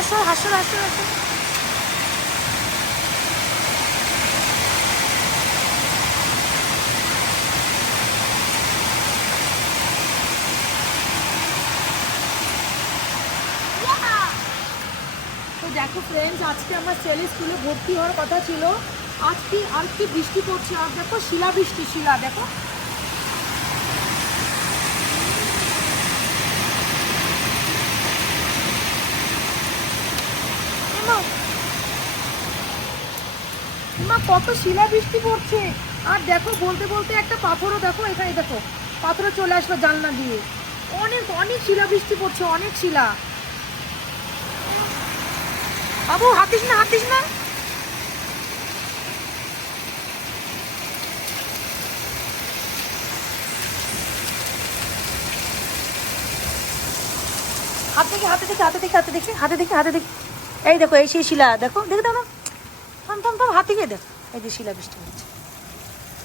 আসো আসো আসো আসো। তো দেখো ফ্রেন্ডস, আজকে আমার ছেলে স্কুলে ভর্তি হওয়ার কথা ছিল। আজকে আর কি বৃষ্টি পড়ছে, আর দেখো শিলা বৃষ্টি, শিলা দেখো। এমা এমা কত শিলা বৃষ্টি পড়ছে। আর দেখো বলতে বলতে একটা পাথরও দেখো, এখানে দেখো পাথরও চলে আসলো জানলা দিয়ে। অনেক অনেক শিলা বৃষ্টি পড়ছে, অনেক শিলা। বাবু হাতিস না, হাতিস না। হাতে দেখে, হাতে দেখে, হাতে দেখে, হাতে দেখে, হাতে দেখে, হাতে দেখে। এই দেখো এই সেই শিলা, দেখো দেখে দাও না। থাম থাম থাম, হাতে গিয়ে দেখো, এই যে শিলা বৃষ্টি হচ্ছে।